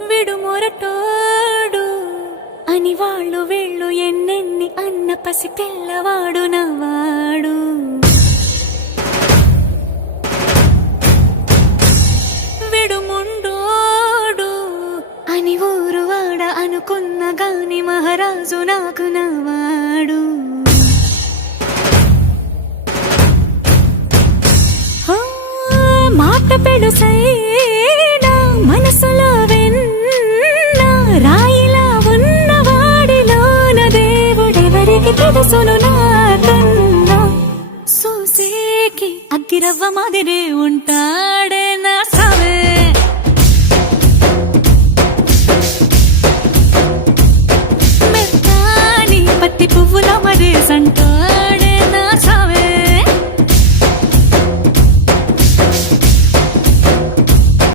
విడు మొరటోడు అని వాళ్ళు వీళ్ళు ఎన్నెన్ని అన్న పసి పిల్లవాడు నవ్వాడు. విడు ముండోడు అని ఊరు వాడ అనుకున్న గాని మహారాజు నాకు నవ్వాడు. మాట పెడుసైనా మనసులో వెన్న రాయిలా ఉన్నవాడిలోన దేవుడెవరికి తెలుసును.